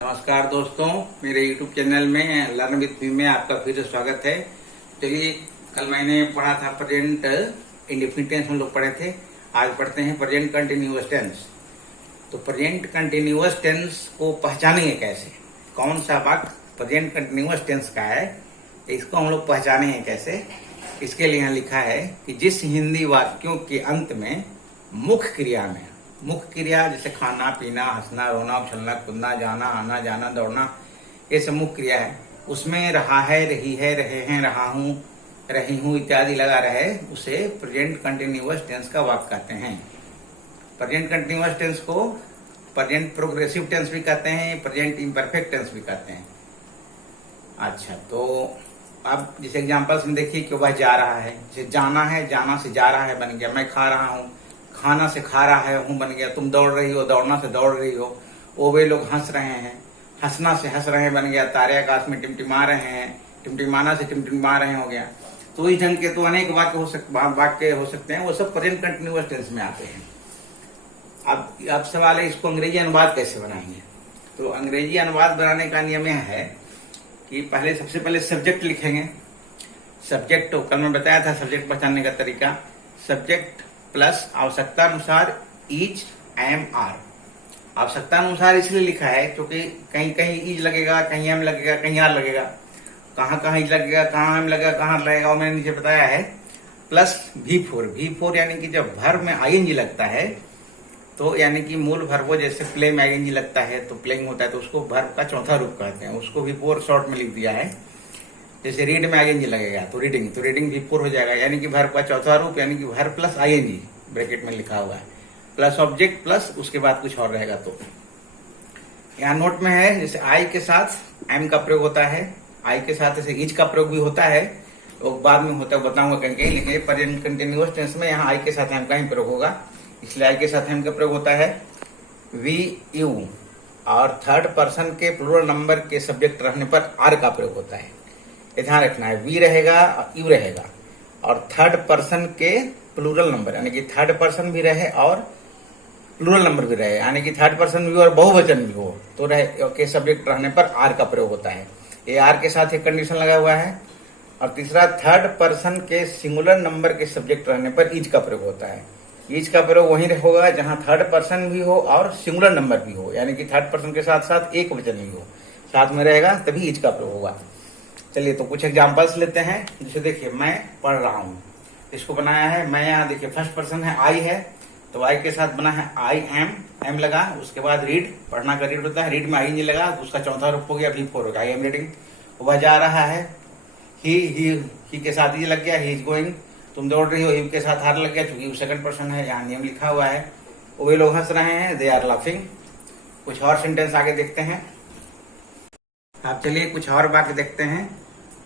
नमस्कार दोस्तों, मेरे YouTube चैनल में लर्न विद मी में आपका फिर से स्वागत है। चलिए, कल मैंने पढ़ा था प्रेजेंट इंडेफिनिट टेंस हम लोग पढ़े थे। आज पढ़ते हैं प्रेजेंट कंटिन्यूअस टेंस। तो प्रेजेंट कंटिन्यूअस टेंस को पहचानेंगे कैसे, कौन सा वाक्य प्रेजेंट कंटिन्यूअस टेंस का है, इसको हम लोग पहचानेंगे कैसे। इसके लिए यहाँ लिखा है कि जिस हिंदी वाक्यों के अंत में मुख्य क्रिया में, मुख्य क्रिया जैसे खाना पीना, हंसना रोना, उछलना कूदना, जाना आना, जाना दौड़ना, ये सब मुख्य क्रिया है, उसमें रहा है, रही है, रहे हैं, रहा हूं, रही हूं इत्यादि लगा रहे, उसे प्रेजेंट कंटिन्यूअस टेंस का वाक्य कहते हैं। प्रेजेंट कंटिन्यूअस टेंस को प्रेजेंट प्रोग्रेसिव टेंस भी कहते हैं, प्रेजेंट इम्परफेक्ट टेंस भी कहते हैं। अच्छा, तो अब जैसे एग्जाम्पल्स में देखिए कि वह जा रहा है, जैसे जाना है, जाना से जा रहा है बन गया। मैं खा रहा हूँ, खाना से खा रहा है हूं बन गया। तुम दौड़ रही हो, दौड़ना से दौड़ रही हो। वो वे लोग हंस रहे हैं, हंसना से हंस रहे हैं बन गया। तारे आकाश में टिमटिमा रहे हैं, टिमटिमाना से टिमटिमा रहे हो गया। तो इस ढंग के तो अनेक वाक्य हो सकते हैं, वो सब प्रेजेंट कंटिन्यूअस टेंस में आते हैं। अब सवाल है, इसको अंग्रेजी अनुवाद कैसे बनाएंगे। तो अंग्रेजी अनुवाद बनाने का नियम यह है कि सबसे पहले सब्जेक्ट लिखेंगे। सब्जेक्ट तो कल मैं बताया था सब्जेक्ट पहचानने का तरीका। सब्जेक्ट प्लस आवश्यकता अनुसार ईज एम आर। आवश्यकता अनुसार इसलिए लिखा है क्योंकि कहीं कहीं ईज लगेगा, कहीं एम लगेगा, कहीं आर लगेगा। कहाँ ईज लगेगा, कहाँ एम लगेगा, कहाँ आर लगेगा, वो मैंने नीचे बताया है। प्लस V4 यानी कि जब वर्ब में आईएनजी लगता है तो यानी कि मूल वर्ब जैसे प्ले में आईएनजी लगता है तो प्लेइंग होता है, तो उसको वर्ब का चौथा रूप कहते हैं। उसको V4 शॉर्ट में लिख दिया है। जैसे रीड में आईएनजी लगेगा तो रीडिंग V4 हो जाएगा, यानी कि वर्ब का चौथा रूप, यानी कि वर्ब प्लस आईएनजी ब्रैकेट में लिखा हुआ है, प्लस ऑब्जेक्ट प्लस उसके बाद कुछ और रहेगा। तो यहाँ नोट में है, जैसे आई के साथ एम का प्रयोग होता है, आई के साथ ऐसे इज का प्रयोग भी होता है, वो बाद में होता है बताऊंगा कहीं, लेकिन प्रेजेंट कंटिन्यूअस टेंस में यहाँ आई के साथ एम का ही प्रयोग होगा, इसलिए आई के साथ एम का प्रयोग होता है। वी यू और थर्ड पर्सन के प्लूरल नंबर के सब्जेक्ट रहने पर आर का प्रयोग होता है। ध्यान रखना है, वी रहेगा और यू रहेगा, और थर्ड पर्सन के प्लूरल नंबर यानी कि थर्ड पर्सन भी रहे और प्लूरल नंबर भी रहे, यानी कि थर्ड पर्सन भी और बहुवचन भी हो तो रहे के सब्जेक्ट रहने पर आर का प्रयोग होता है। ये आर के साथ एक कंडीशन लगा हुआ है। और तीसरा, थर्ड पर्सन के सिंगुलर नंबर के सब्जेक्ट रहने पर इज का प्रयोग होता है। इज का प्रयोग वहीं होगा जहां थर्ड पर्सन भी हो और सिंगुलर नंबर भी हो, यानी कि थर्ड पर्सन के साथ साथ एक वचन भी हो, साथ में रहेगा तभी इज का प्रयोग होगा। चलिए, तो कुछ एग्जांपल्स लेते हैं। जैसे देखिए, मैं पढ़ रहा हूं, इसको बनाया है मैं। यहाँ देखिए फर्स्ट पर्सन है, आई है, तो आई के साथ बना है आई एम लगा। उसके बाद रीड, पढ़ना का रीड होता है, रीड में आई नहीं लगा, उसका चौथा रूप हो गया V4 हो गया, आई एम रीडिंग। वह जा रहा है, ही के साथ ये लग गया, ही इज गोइंग। तुम दौड़ रही हो, यू के साथ आर लग गया क्योंकि सेकंड पर्सन है, यहाँ नियम लिखा हुआ है। वे लोग हंस रहे हैं, दे आर लाफिंग। कुछ और सेंटेंस आगे देखते हैं। आप चलिए कुछ और वाक्य देखते हैं।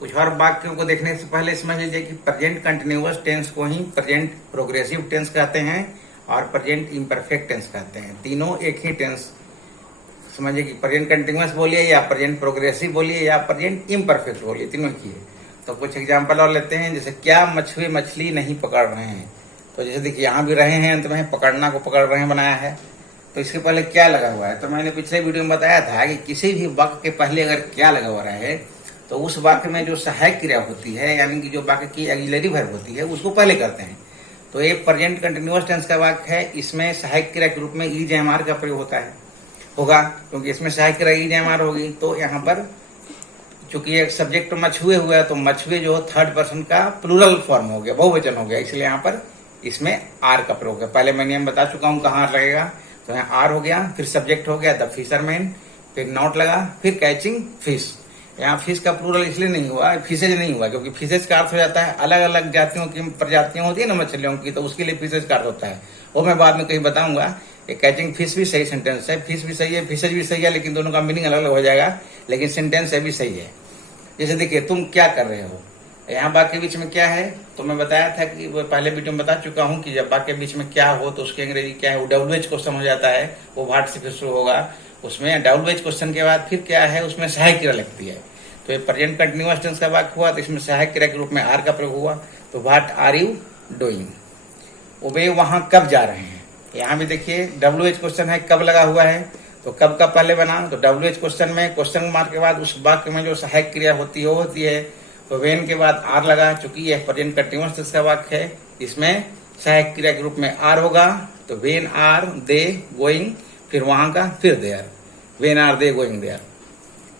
कुछ और वाक्यों को देखने से पहले समझ लीजिए कि प्रेजेंट कंटिन्यूअस टेंस को ही प्रेजेंट प्रोग्रेसिव टेंस कहते हैं और प्रेजेंट इम्परफेक्ट टेंस कहते हैं। तीनों एक ही टेंस समझिए कि प्रेजेंट कंटिन्यूअस बोलिए या प्रेजेंट प्रोग्रेसिव बोलिए या प्रेजेंट इम्परफेक्ट बोलिए, तीनों की है। तो कुछ एग्जाम्पल और लेते हैं। जैसे, क्या मछुए मछली नहीं पकड़ रहे हैं। तो जैसे देखिए, यहाँ भी रहे हैं, अंत में पकड़ना को पकड़ रहे हैं बनाया है, तो इसके पहले क्या लगा हुआ है। तो मैंने पिछले वीडियो में बताया था कि किसी भी वाक्य के पहले अगर क्या लगा हुआ है तो उस वाक्य में जो सहायक क्रिया होती है, यानी कि जो वाक्य की ऑक्सिलरी वर्ब होती है, उसको पहले करते हैं। तो ये प्रेजेंट कंटिन्यूअस टेंस का वाक्य है, इसमें सहायक क्रिया के रूप में ईज एम आर का प्रयोग होगा क्योंकि इसमें सहायक क्रिया ईज एम आर होगी। तो यहाँ पर चूंकि एक सब्जेक्ट मछुए हुआ है तो मछुए जो थर्ड पर्सन का प्लूरल फॉर्म हो गया, बहुवचन हो गया, इसलिए यहाँ पर इसमें आर का प्रयोग है। पहले मैं नियम बता चुका हूँ कहाँ लगेगा, तो यहाँ आर हो गया, फिर सब्जेक्ट हो गया द फिशरमैन, फिर नॉट लगा, फिर कैचिंग फिश। यहाँ फिश का प्लूरल इसलिए नहीं हुआ, फिशेज नहीं हुआ, क्योंकि फिशेज का अर्थ हो जाता है अलग अलग जातियों की प्रजातियां होती है ना मछलियों की, तो उसके लिए फिशेज का अर्थ होता है, वो मैं बाद में कहीं बताऊंगा। कैचिंग फिश भी सही सेंटेंस है, फिश भी सही है, फिशेज भी सही है, लेकिन दोनों का मीनिंग अलग अलग हो जाएगा, लेकिन सेंटेंस है भी सही है। जैसे देखिए, तुम क्या कर रहे हो, यहाँ वाक्य के बीच में क्या है, तो मैं बताया था कि वो पहले वीडियो में बता चुका हूँ कि जब वाक्य के बीच में क्या हो तो उसकी अंग्रेजी क्या है, वो WH क्वेश्चन हो जाता है, वो भाट से फिर शुरू होगा। उसमें WH क्वेश्चन के बाद फिर क्या है, उसमें सहायक क्रिया लगती है। तो ये प्रेजेंट कंटिन्यूअस टेंस का वाक्य हुआ तो इसमें सहायक क्रिया के रूप में आर का प्रयोग हुआ। तो व्हाट आर यू डूइंग, वे वहां कब जा रहे हैं। यहाँ भी देखिए WH क्वेश्चन है, कब लगा हुआ है, तो कब का पहले बना, तो WH क्वेश्चन में क्वेश्चन मार्क के बाद उस वाक्य में जो सहायक क्रिया होती है वो होती है, तो वेन के बाद आर लगा, चूंकि यह प्रेजेंट कंटीन्यूअस का वाक्य है, इसमें सहायक क्रिया के रूप में आर होगा। तो वेन आर दे गोइंग, फिर वहां का फिर there, when are they going there.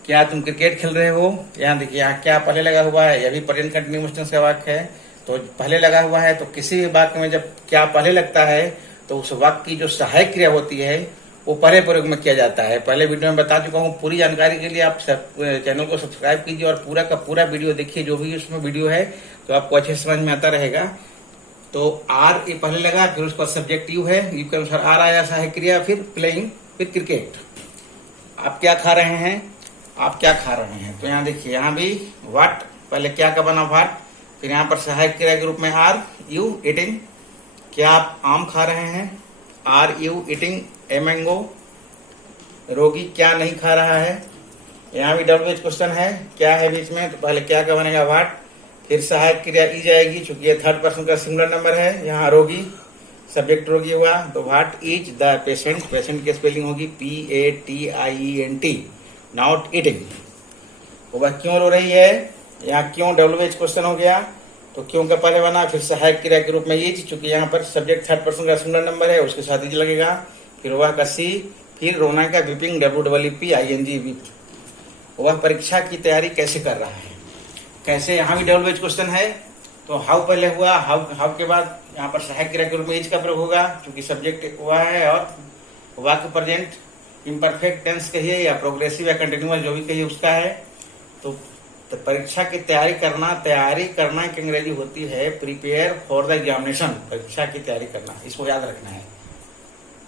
क्या तुम क्रिकेट खेल रहे हो, यहाँ देखिए यहाँ क्या पहले लगा हुआ है, यह भी प्रेजेंट कंटीन्यूअस का वाक्य है, तो पहले लगा हुआ है। तो किसी भी वाक्य में जब क्या पहले लगता है तो उस वाक्य की जो सहायक क्रिया होती है वो पहले प्रयोग में किया जाता है। पहले वीडियो में बता चुका हूँ। पूरी जानकारी के लिए आप चैनल को सब्सक्राइब कीजिए और पूरा का पूरा वीडियो देखिए, जो भी उसमें वीडियो है, तो आपको अच्छे समझ में आता रहेगा। तो आर ये पहले लगा, फिर उसका सब्जेक्ट यू है, यू के अनुसार आर आया सहायक क्रिया, फिर प्लेइंग, फिर क्रिकेट। आप क्या खा रहे हैं, आप क्या खा रहे हैं, तो यहाँ देखिए यहाँ भी व्हाट, पहले क्या का बना व्हाट, फिर यहाँ पर सहायक क्रिया के रूप में आर यू ईटिंग, क्या आप आम खा रहे हैं, are you eating a mango. रोगी क्या नहीं खा रहा है, यहाँ भी WH क्वेश्चन है, क्या है बीच में, तो पहले क्या का बनेगा व्हाट, फिर सहायक क्रिया ई जाएगी, चूंकि ये थर्ड पर्सन का सिंगुलर नंबर है, यहाँ रोगी, सब्जेक्ट रोगी हुआ, तो what is the patient, patient की स्पेलिंग होगी PATIENT, नॉट ईटिंग। वह क्यों रो रही है, यहाँ क्यों WH क्वेश्चन हो गया, तो क्यों का पहले बना, फिर सहायक क्रिया के रूप में इज, चूंकि यहाँ पर सब्जेक्ट थर्ड पर्सन का सिंगुलर नंबर है, उसके साथ इज लगेगा, फिर वह का सी, फिर रोना का वीपिंग WEEPING वीप। वह परीक्षा की तैयारी कैसे कर रहा है, कैसे, यहाँ भी WH क्वेश्चन है, तो हाउ पहले हुआ, हाउ के बाद यहाँ पर सहायक क्रिया के रूप में इज का प्रयोग होगा, क्योंकि सब्जेक्ट हुआ है, और वाक्य प्रेजेंट इम्परफेक्ट टेंस कहिए या प्रोग्रेसिव या कंटिन्यूअस जो भी कहिए उसका है। तो परीक्षा की तैयारी करना की अंग्रेजी होती है प्रिपेयर फॉर द एग्जामिनेशन, परीक्षा की तैयारी करना, इसको याद रखना है।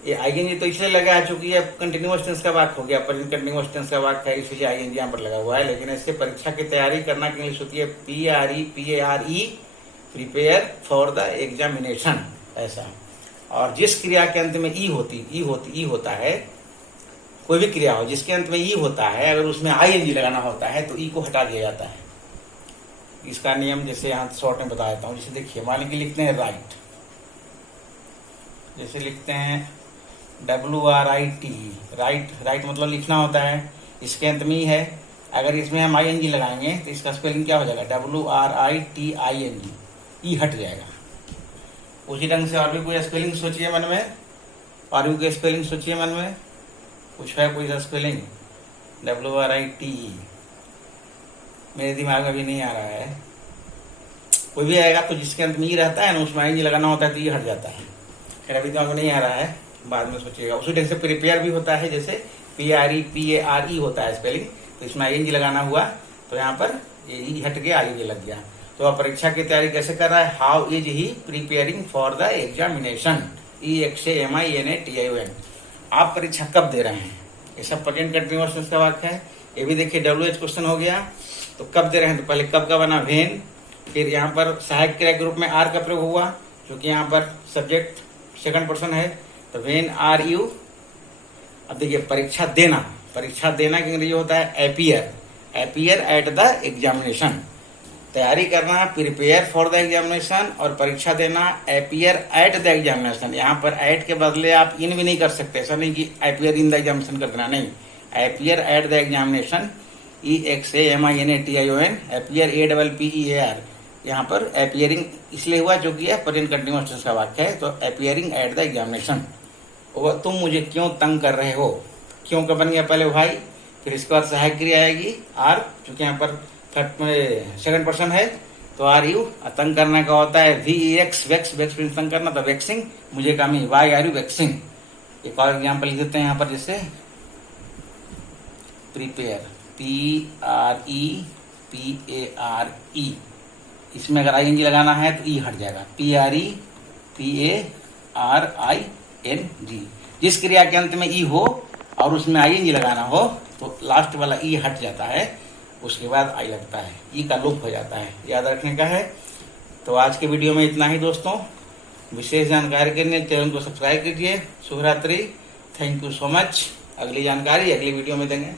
ये आईएनजी तो इसलिए लगा है क्योंकि ये कंटिन्यूअस टेंस का वाक्य हो गया, प्रेजेंट कंटिन्यूअस टेंस का वाक्य है, इसलिए आईएनजी यहाँ पर लगा हुआ है। लेकिन इससे परीक्षा की तैयारी करना की इंग्लिश होती है PRE, prepare for the examination, ऐसा। और जिस क्रिया के अंत में ई होता है, कोई भी क्रिया हो जिसके अंत में ई होता है, अगर उसमें आईएनजी लगाना होता है तो ई को हटा दिया जाता है। इसका नियम जैसे यहाँ शॉर्ट में बता देता हूँ। जैसे देखिए, मान लीजिए लिखते हैं राइट, जैसे लिखते हैं WRIT, राइट मतलब लिखना होता है, इसके अंत में ही है, अगर इसमें हम आईएनजी लगाएंगे तो इसका स्पेलिंग क्या हो जाएगा, WRITING, ई हट जाएगा। उसी ढंग से और भी कोई स्पेलिंग सोचिए मन में, और भी कोई स्पेलिंग सोचिए मन में, कुछ है कोई सा स्पेलिंग, WRITE, मेरे दिमाग में भी नहीं आ रहा है, कोई भी आएगा तो जिसके अंत में ई रहता है ना, उसमें आईएनजी लगाना होता है तो ये हट जाता है। खैर अभी दिमाग में नहीं आ रहा है, बाद में सोचिएगा। उसी ढंग से प्रिपेयर भी होता है, जैसे PRE होता है स्पेलिंग, तो इसमें आईएनजी लगाना हुआ तो यहाँ पर ये ई हट गया, आईएनजी लग गया। तो अब परीक्षा की तैयारी कैसे कर रहा है, how is he preparing for the examination, EXAMINATION। आप परीक्षा कब दे रहे हैं, ये सब प्रेजेंट कंटिन्यूअस टेंस का वाक्य है। ये भी देखिए WH क्वेश्चन हो गया, तो कब दे रहे हैं, तो पहले कब का बना वेन, फिर यहाँ पर सहायक क्रिया के रूप में आर का प्रयोग हुआ, क्योंकि यहाँ पर सब्जेक्ट सेकंड पर्सन है, तो वेन आर यू। अब देखिए परीक्षा देना की अंग्रेजी होता है अपीयर एट द एग्जामिनेशन। तैयारी करना प्रिपेयर फॉर द एग्जामिनेशन, और परीक्षा देना अपीयर एट द एग्जामिनेशन। यहाँ पर एट के बदले आप इन भी नहीं कर सकते, ऐसा नहीं कि अपीयर इन द एग्जामिनेशन कर देना, नहीं, appear at the examination, EXAMINATION, appear APPEAR। यहाँ पर अपीयरिंग इसलिए हुआ जो कि प्रेजेंट कंटिन्यूअस टेंस का वाक्य है, तो अपीयरिंग एट द एग्जामिनेशन। तुम मुझे क्यों तंग कर रहे हो, क्यों का बन गया पहले भाई, फिर इसके बाद सहायक क्रिया आएगी आर, क्योंकि यहाँ पर सेकंड पर्सन है, तो आर यू। तंग करने का होता है VEX, वेक्स तंग करना, तो वेक्सिंग, मुझे काम ही, वाई आर यू वेक्सिंग। एक और एग्जाम्पल लिख देते हैं यहाँ पर, जैसे प्रिपेयर PREPARE, इसमें अगर आईएनजी लगाना है तो ई हट जाएगा, PREPARING। जिस क्रिया के अंत में ई हो और उसमें आईएनजी लगाना हो तो लास्ट वाला ई हट जाता है, उसके बाद आई लगता है, ई का लुप्त हो जाता है, याद रखने का है। तो आज के वीडियो में इतना ही दोस्तों। विशेष जानकारी के लिए चैनल को सब्सक्राइब कीजिए। शुभ रात्रि, थैंक यू सो मच। अगली जानकारी अगली वीडियो में देंगे।